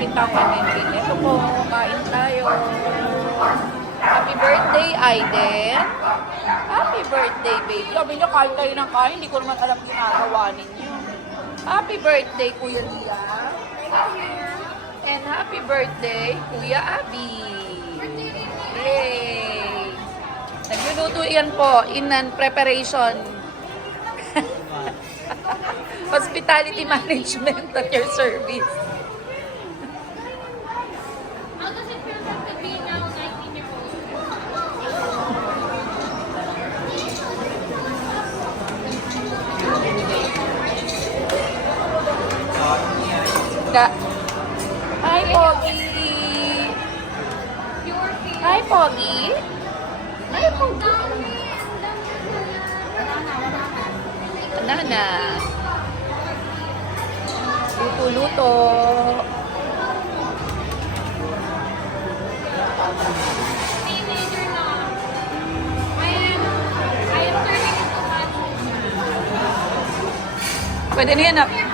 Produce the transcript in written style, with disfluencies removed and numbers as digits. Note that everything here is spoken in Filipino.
kita ka din. Ito po, kain tayo. Happy birthday, Aiden. Happy birthday, baby. Sabi niyo, kain kayo ng kain. Hindi ko naman alam ginagawa ninyo. Happy birthday, Kuya Lia. Thank you. And happy birthday, Kuya Abby. Yay! Nagluluto yan po in preparation. Hospitality management at your service. How does it feel to be now 19 years old? Hi, Pogi! Your face. Hi, Pogi! Hi, Pogi! Banana. Luto-luto. Teenager na. I am turning into one. Pwede na yan.